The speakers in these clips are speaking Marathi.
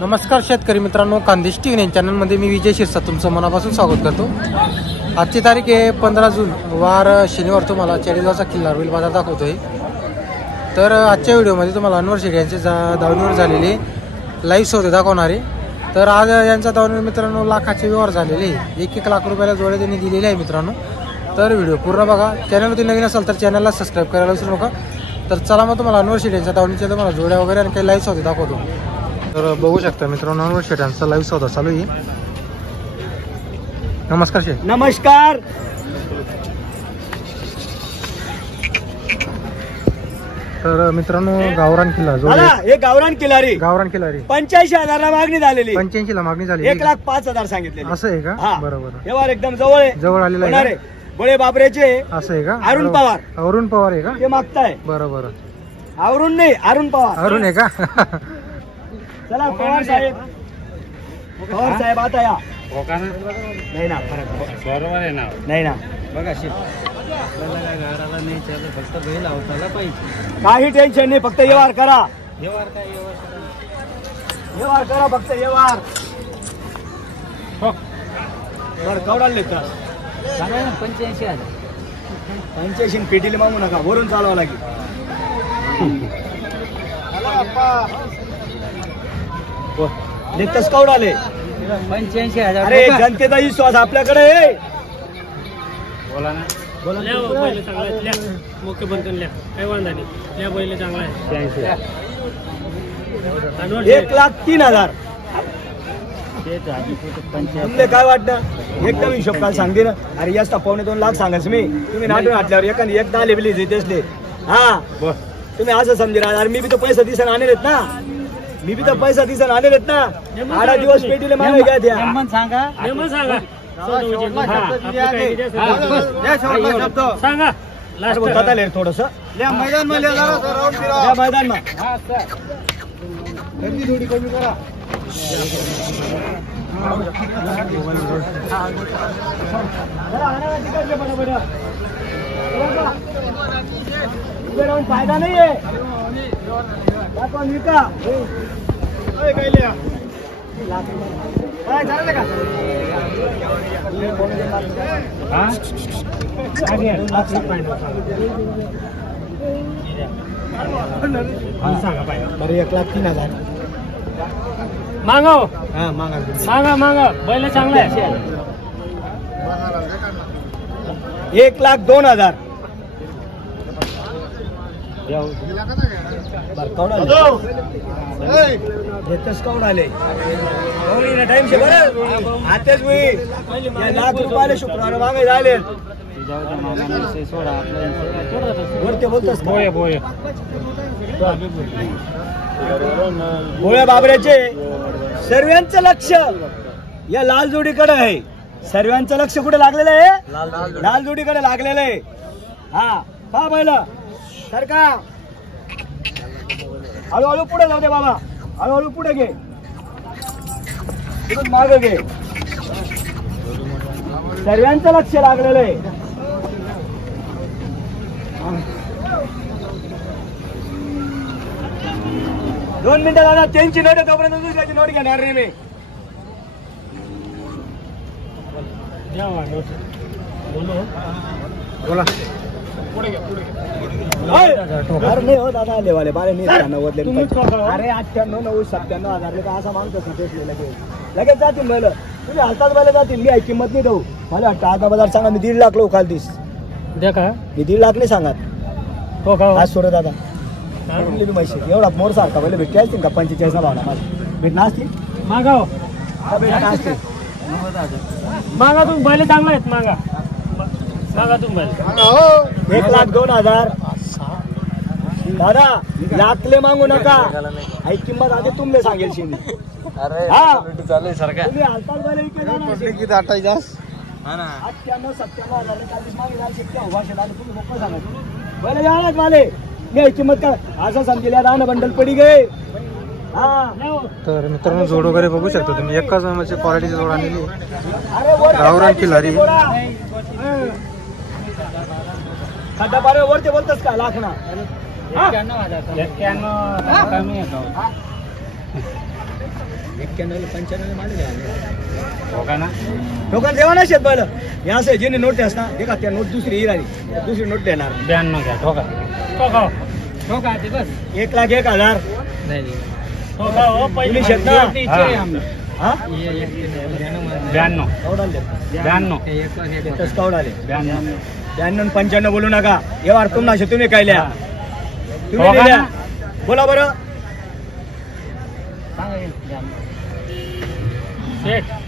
नमस्कार शेतकरी मित्रांनो, खानदेश टीव्ही चॅनलमध्ये मी विजय शिरसाट तुमचं मनापासून स्वागत करतो। आजची तारीख आहे 15 जून, वार शनिवार। तुम्हाला चाळीसगावचा किल्लार बैल बाजार दाखवतोय। तर आजच्या व्हिडिओमध्ये तुम्हाला अनवर शेठ यांचे दावणीवर झालेले लाईव्ह सौदे दाखवणार आहे। तर आज यांचा दावणीवर मित्रांनो लाखाचे व्यवहार झालेले, 1-1 लाख रुपयाला जोड्या त्यांनी दिलेले आहे मित्रांनो। तर व्हिडिओ पूर्ण बघा। चॅनलवरती नवीन असाल तर चॅनलला सबस्क्राईब करायला विसरू नका। तर चला मग तुम्हाला अनवर शेठ यांच्या दावणीच्या तुम्हाला जोड्या वगैरे आणि काही लाईव्ह सौदे दाखवतो। तर बघू शकता मित्रांनो, अनवर शेठ यांचा लाईव्ह सौदा चालू आहे। नमस्कार शेठ। नमस्कार। तर मित्रांनो गावरान किल्ला जोडे, हे गावरान किल्लारी, गावरान किल्लारी 85,000 ला मागणी झालेली, 85 ला मागणी झाली, 1,05,000 सांगितले। असं आहे का? बरोबर, व्यवहार एकदम जवळ आहे, जवळ आलेला आहे। बळे बाबरेचे असं आहे का? अरुण पवार, अरुण पवार आहे का ते मागताय? बरोबर, अरुण नाही, अरुण पवार, अरुण आहे का? चला पवार साहेब, पवार साहेब आता या। नाही ना, फरक बरोबर आहे ना, नाही ना बघा शेठ, घराला नाही चालत, फक्त बैल आवताला पाहिजे, काही टेन्शन नाही, फक्त व्यवहार करा, व्यवहार काय व्यवहार करा, फक्त व्यवहार। बरं कवडाल लेकर सांगा ना, 85,000 85 पेटीला मागू नका, वरून चालवावं लागेल। लेतच कवडाले 85,000। अरे जनतेचा विश्वास आपल्याकडे आहे। बोला ना, बोला। बैल चांगला आहे, मोके बनकन ल्या, काही वांधा नाही, त्या बैल चांगला आहे। 1,03,000 तुमले काय वाटतं? एकदम हिशोब काल सांगते ना। अरे याच 2.5 लाख सांगायचं मी, तुम्ही नाटून हाटल्यावर एखादी एकदा लेबली देते असले। हा तुम्ही असं समजा, अरे मी बी तर पैसा दिसन आणलेत ना, मी बी तर पैसा दिसन आणलेत ना। 8 दिवस पेटीला मागे घ्या द्या, सांगा सांगा थोडस मैदान मैदान थोडी कमी करा। फायदा नाही आहे काय झालं का? बरं 1,03,000 मागव। हा मागा मागा, बैल चांगला आहे। 1,02,000 कवडाले टाइम से बरं आतेच होईल, लाख रुपयाला शुक्रवार मागे झाले। बोलतोस भोळ्या बाबऱ्याचे सर्वांचं लक्ष या लाल जोडीकडे आहे। सर्वांचं लक्ष कुठे लागलेलं आहे? लाल जोडीकडे लागलेलं आहे। हा पहा बैल सरका, हळूहळू पुढे जाऊ दे बाबा, हळूहळू पुढे घे, मागे घे, सर्वांचं लक्ष लागलेलं आहे। 2 मिनिटं दादा, त्यांची नोट तोपर्यंत दुसऱ्याची नोट घेणार नाही मी। बोला अरे नाही हो दादा, लेवाले बारे नाही, अरे 98, 90, 97,000 का असा मागतोस ना, तेच लगेच जातील बैल, तुम्ही हातात बैल जातील, मी किंमत नाही देऊ। मला वाटतं आता बाजार सांगा, मी 1.5 लाख लो खाल दिस द्या का, मी 1.5 लाख नाही सांगत हो का? आज सोड दादा, माहिती एवढा मोर सारखा बैल भेटते असतील का? 45 ना भावना माझी भेटणार असतील, मागाव भेटणार असतील, मागा तुम्ही बैल चांगला आहेत, मागा मागा तुम्ही बैल। 1,02,000 दादा, लाखले मागू नका, आई किंमत आधी तुमने सांगेल शिंदे। अरे चालेल सरकार, तुम्ही हालतात बैल इकडे जाणार किती 28 हा ना, 98, 97,000 40 मागे झाले, भाषेत आले तुम्ही मोकळं सांगा बैल जाणार वाले, मी किंमत काय असं समजेल, रान बंडल पडी गए। तर मित्रांनो जोड वगैरे बघू शकता तुम्ही, एकाच नावाची क्वालिटीची जोड आणलेली, गावरान किल्लारी। खड्डा पारे वरते बोलतोस का लाख ना 91,000 कमी आहे का 91-95 मांडले हो का ना लोकांना जेवण शेत बैल या असं जेणे नोट द्यास ना एका त्या नोट दुसरी हिराली दुसरी नोट देणार 92 घ्या ठोका ठोका ते बस 1,01,000 नाही ठोका हो पहिली शेत ना हा 92 तस कवडाले 92-95 बोलू नका एवार तुम्हाला शेत तुम्ही कायल्या तुम्ही दिल्या बोला बरं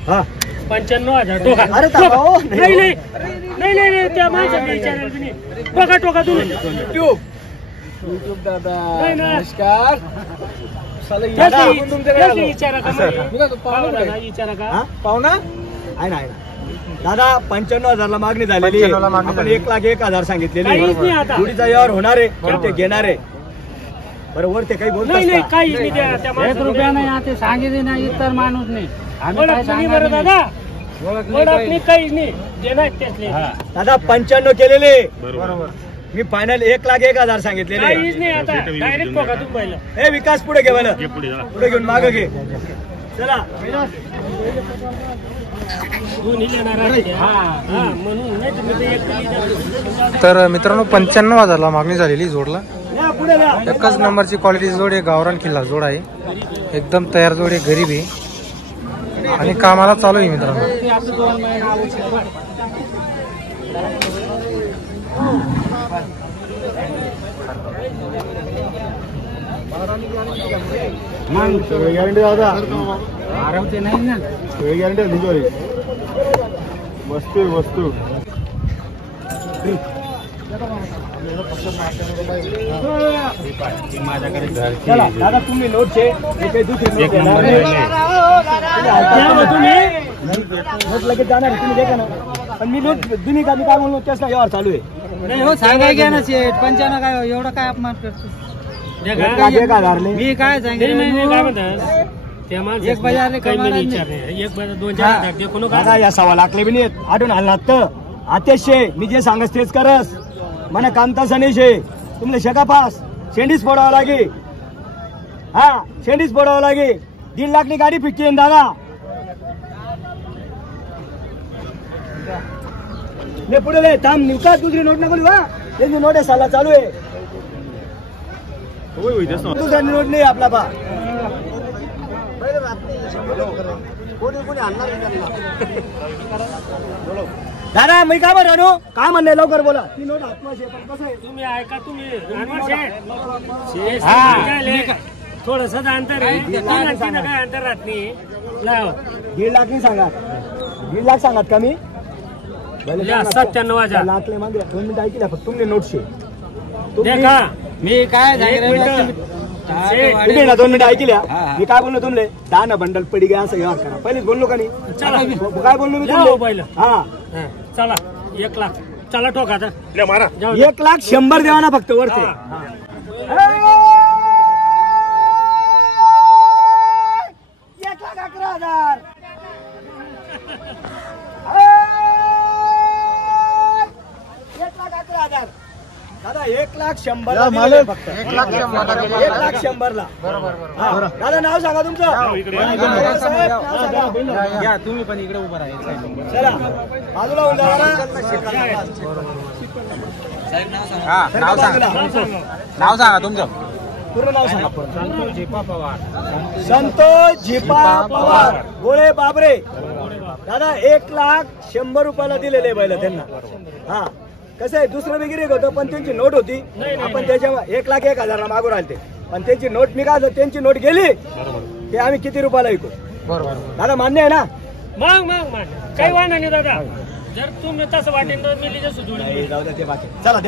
हा 95,000 टोका अरे थांबा हो नाही त्या माणसाला विचारायला बी नाही टोका तुम्ही YouTube दादा नाही ना. नमस्कार विचारा का विचारा का पाहुणा आहे ना दादा 95,000 ला मागणी झालेली 95,000 ला मागणी आपण झाली. 1,01,000 सांगितलेली काहीच नाही आता. जोडीचा व्यवहार होणार आहे पण ते घेणार आहे बरोबर ते काही बोलतात नाही का? काहीच नाही त्या 1 रुपया नाही ते सांगितले नाही इतर माणूस नाही आम्ही काय सांगितलं दादा ओळख नाही काहीच नाही देणार त्यातले दादा 95 केलेले बरोबर मी फायनल 1,01,000 सांगितलेले काहीच नाही आता डायरेक्ट टोका तुम्ही पहिलं हे विकास पुढे घे मला पुढे घेऊन माग घे चला दोन्ही लेणार म्हणून नाही तुम्ही ते एक दिली तर मित्रांनो 95,000 ला मागणी झालेली जोडला या पुढे या एकच नंबरची क्वालिटी जोड आहे गावरान खिल्लार जोड आहे एकदम तयार जोड आहे गरीब आहे आणि कामाला चालू आहे मित्रांनो ते आपलं 2 महिने गॅरंटी दादा आरामते नाही ना गॅरंटी दिली वस्तू माझ्याकडे चला दादा तुम्ही नोटचे मी काही दुसरी नोट देणार नाही. नोट लगेच जाणार आहे, तुम्ही देखा ना पण मी नोट तुम्ही का मी काय म्हणलो त्याच ना व्यवहार चालू आहे नाही हो सांगाय घ्या ना शेठ 95 काय एवढं काय अपमान करतो 1,01,000 ले. मी काय सांगितलं काय म्हणतात त्या माणसाला एक बाजार काही मी विचारले एक बाजार 2-4 दे कोण दादा या 1.25 लाखले बी नाही आठवून हल्ला तर आतेश शे मी जे सांगस तेच करस मला कामता सनेश आहे तुमले शेका पास शेंडीच फोडावं लागे हा शेंडीच फोडावं लागे 1.5 लाखनी गाडी फिक्की आहे दादा ले पुढे ले थांब निवका दुसरी नोट नको लिहू हा त्यांची नोट आहे साला चालू आहे दुसरी नोट नाही आपला बा दादा मी काय म्हणतो काय म्हणले लवकर बोला ती नोट आत्माशी आहे, पण कसं आहे तुम्ही ऐका तुम्ही थोडस अंतर आहे काय अंतर राहत नाही लाव 1.5 लाख नाही सांगा 1.5 लाख सांगात का मी 97,000 लाखले मागे 2 मिनिटं ऐकल्या फक्त तुमने नोटशे देखा मी काय तुम्ही ना 2 मिनिटं ऐकल्या मी काय बोललो तुमले 10 ना बंडल पडी गया असं व्यवहार करा पहिलेच बोललो का नाही काय बोललो मी जाऊ तुमले पहिलं हा चला 1 लाख चला टोका आता 1,100,000 देवा ना फक्त वरते 1,11,000 1,11,000 दादा 1,100,000 ला दिलेलं फक्त 1,100,000 ला हा. दादा नाव सांगा तुमचं या तुम्ही पण इकडे उभं राहा चला बाजूला होऊन जा नाव सांगा तुमचं पूर्ण नाव सांगा संतोष झिपा पवार गोळे बाबरे दादा 1,100,000 रुपयाला दिलेले बैल त्यांना हा कसं आहे दुसरं वगैरे होतं पण त्यांची नोट होती आपण त्याच्या 1,01,000 मागू राहिले पण त्यांची नोट मी काय त्यांची नोट गेली ते आम्ही किती रुपयाला ऐकू बरोबर दादा मान्य आहे ना मग काही वाढणार नाही दादा जर तुम्ही तसं वाटेल तर मी लिहिलं सुचवलं जाऊ द्या ते बाकी चला